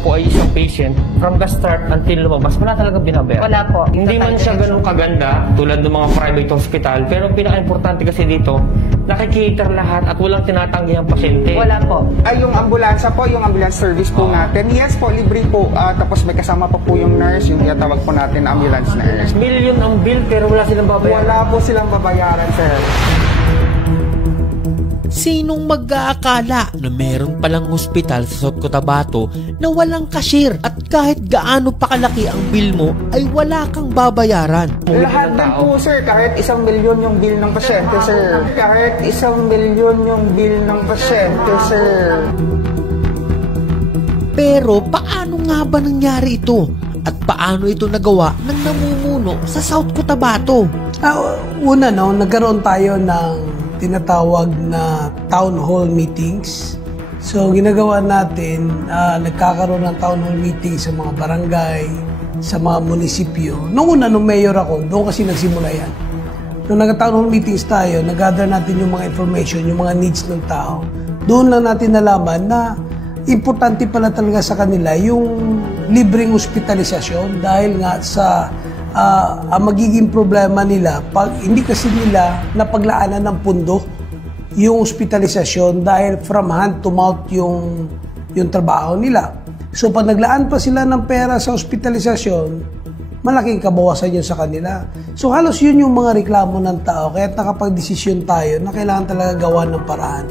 po ay isang patient, from the start until lumabas, wala talagang binabayaran. Wala po. Hindi man siya ganun kaganda tulad ng mga private hospital, pero pinaka-importante kasi dito, nakikita lahat at walang tinatanggi ang pasyente. Wala po. Ay, yung ambulansya po, yung ambulance service po natin. Yes po, libre po. Tapos may kasama pa po yung nurse, yung tinatawag po natin na ambulance nurse. Million ang bill pero wala silang babayaran. Wala po silang babayaran, sir. Sinong mag-aakala na meron palang hospital sa South Cotabato na walang cashier at kahit gaano pa kalaki ang bill mo ay wala kang babayaran? Lahat din po, sir. Kahit 1 milyon yung bill ng pasyente, sir. Kahit 1 milyon yung bill ng pasyente, sir. Pero paano nga ba nangyari ito? At paano ito nagawa ng namumuno sa South Cotabato? Una, nagkaroon tayo ng tinatawag na town hall meetings. So, ginagawa natin, nagkakaroon ng town hall meetings sa mga barangay, sa mga munisipyo. Noong una, nung mayor ako, doon kasi nagsimula yan. Nung nag-town hall meetings tayo, nag-gather natin yung mga information, yung mga needs ng tao. Doon lang natin nalaman na importante pala talaga sa kanila yung libreng hospitalisasyon dahil nga sa ang magiging problema nila, pag hindi kasi nila napaglaanan ng pundo yung hospitalisasyon dahil from hand to mouth yung trabaho nila. So pag naglaan pa sila ng pera sa hospitalisasyon, malaking kabawasan yun sa kanila. So halos yun yung mga reklamo ng tao, kaya nakapag-desisyon tayo na kailangan talaga gawa ng paraan.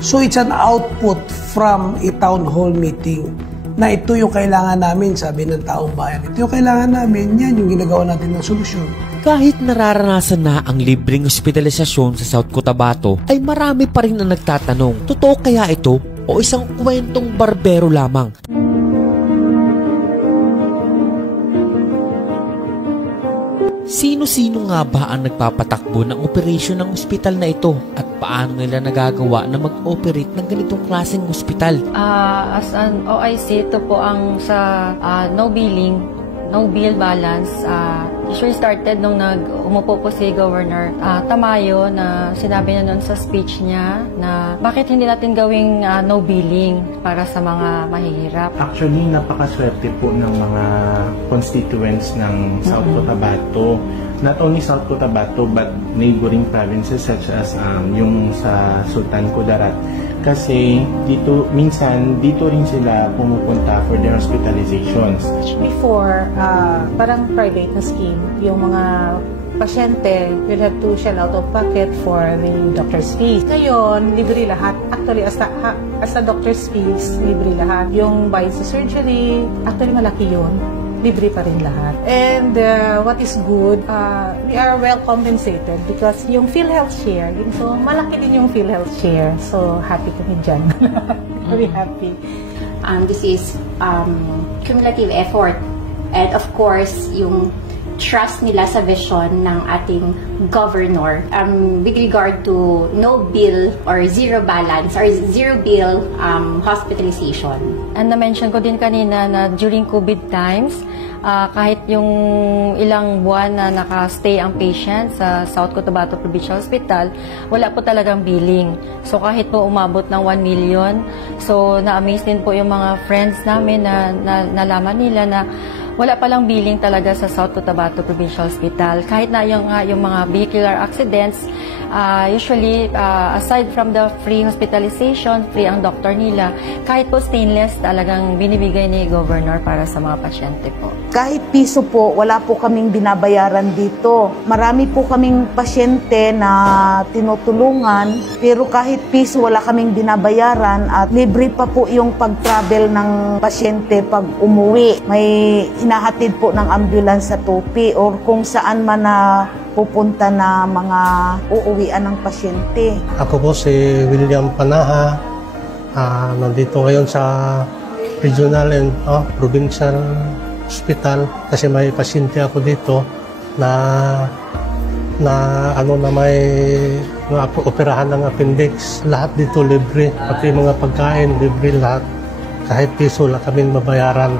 So it's an output from a town hall meeting na ito yung kailangan namin, sabi ng taong bayan. Ito yung kailangan namin, yan yung ginagawa natin ng solusyon. Kahit nararanasan na ang libreng hospitalisasyon sa South Cotabato, ay marami pa rin ang nagtatanong, totoo kaya ito o isang kwentong barbero lamang? Sino-sino nga ba ang nagpapatakbo ng operasyon ng ospital na ito at paano nila nagagawa na mag-operate ng ganitong klaseng ospital? As an OIC, ito po ang sa no billing, no bill balance. Usually started nung umupo po si Governor Tamayo na sinabi niya noon sa speech niya na bakit hindi natin gawing no billing para sa mga mahihirap. Actually, napakaswerte po ng mga constituents ng South Cotabato. Not only South Cotabato but neighboring provinces such as yung sa Sultan Kudarat. Kasi minsan dito rin sila pumupunta for their hospitalizations. Before, parang private na scheme, yung mga pasyente will have to shell out of pocket for the doctor's fees. Ngayon, libre lahat. Actually, as a doctor's fees, libre lahat. Yung bayad sa surgery, actually malaki yun. Libre pa rin lahat. And what is good, we are well compensated because yung PhilHealth share, so malaki din yung PhilHealth share. So happy kami dyan. Very happy. This is cumulative effort. And of course, yung trust nila sa vision ng ating governor with regard to no bill or zero balance or zero bill hospitalization. And na-mention ko din kanina na during COVID times, kahit yung ilang buwan na naka-stay ang patient sa South Cotabato Provincial Hospital, wala po talagang billing. So kahit po umabot ng 1 million, so na-amaze din po yung mga friends namin na nalaman nila na wala palang billing talaga sa South Cotabato Provincial Hospital. Kahit na yung mga vehicular accidents, usually, aside from the free hospitalization, free ang doktor nila, kahit po stainless, talagang binibigay ni Governor para sa mga pasyente po. Kahit piso po, wala po kaming binabayaran dito. Marami po kaming pasyente na tinutulungan, pero kahit piso wala kaming binabayaran at libre pa po yung pag-travel ng pasyente pag umuwi. May hinahatid po ng ambulance sa Tupi or kung saan man na pupunta na mga uuwian ng pasyente. Ako po si William Panaha, nandito ngayon sa Regional and Provincial Hospital kasi may pasyente ako dito na may operahan ng appendix. Lahat dito libre, pati mga pagkain libre lahat. Kahit piso lang kaming mabayaran.